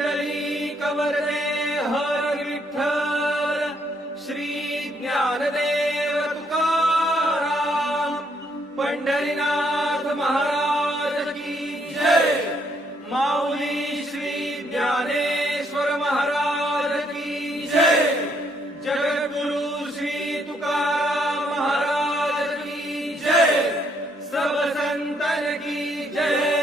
पुंडलिक वरदे हरी विठ्ठल श्री ज्ञानदेव तुकाराम पंढरीनाथ महाराज की जय। माऊली श्री ज्ञानेश्वर महाराज की जय। जगद्गुरु श्री तुकाराम महाराज की जय। सब संतन की जय।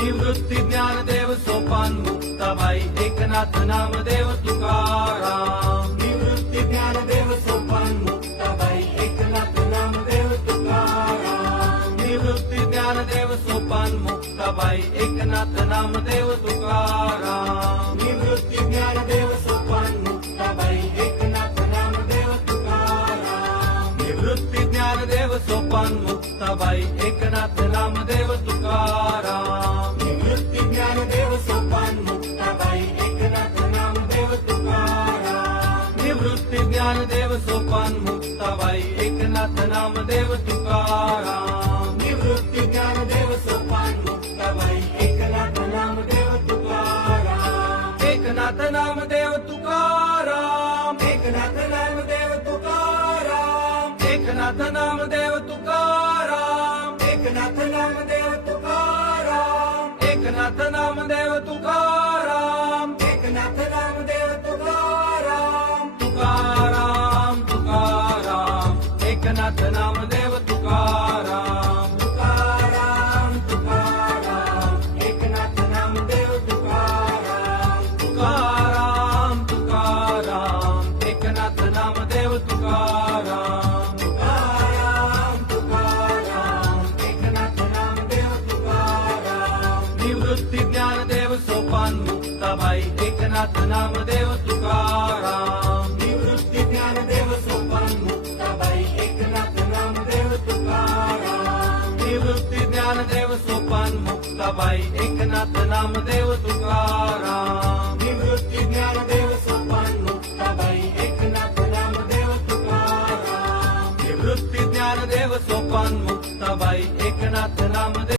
निवृत्ती ज्ञानदेव सोपान मुक्ताबाई एकनाथ नामदेव तुकाराम। निवृत्ती ज्ञानदेव सोपान मुक्ताबाई एकनाथ नामदेव तुकाराम। निवृत्ती ज्ञानदेव सोपान मुक्ताबाई एकनाथ नामदेव तुकाराम। निवृत्ती ज्ञानदेव सोपान मुक्ताबाई एकनाथ नामदेव तुकाराम। निवृत्ती ज्ञानदेव सोपान मुक्ताबाई एकनाथ नामदेव तुकाराम। निवृत्ती ज्ञानदेव सोपान मुक्ताबाई एकनाथ नामदेव तुकाराम। निवृत्ती ज्ञानदेव सोपान मुक्ताबाई एकनाथ नामदेव तुकाराम। निवृत्ती ज्ञानदेव सोपान मुक्ताबाई एकनाथ नामदेव तुकाराम। एकनाथ नामदेव तुकाराम। एकनाथ नामदेव तुकाराम। एकनाथ नामदेव तुकाराम। एकनाथ नामदेव तुकाराम। एकनाथ नामदेव तुकाराम। एकनाथ नामदेव तुकाराम। तुकाराम तुकाराम एकनाथ नामदेव तुकाराम। तुकाराम तुकाराम एकनाथ नामदेव तुकाराम। तुकाराम तुकाराम एकनाथ नामदेव तुकाराम। तुकाराम तुकाराम एकनाथ नामदेव तुकाराम। निवृत्ती ज्ञानदेव सोपान मुक्ताबाई एकनाथ नामदेव तुकाराम। निवृत्ती ज्ञानदेव सोपान मुक्ताबाई एकनाथ नामदेव तुकाराम। निवृत्ती ज्ञानदेव सोपान मुक्ताबाई एकनाथ नामदेव तुकाराम। निवृत्ती ज्ञानदेव सोपान मुक्ताबाई एकनाथ नामदेव तुकाराम। निवृत्ती ज्ञानदेव सोपान मुक्ताबाई एकनाथ नामदेव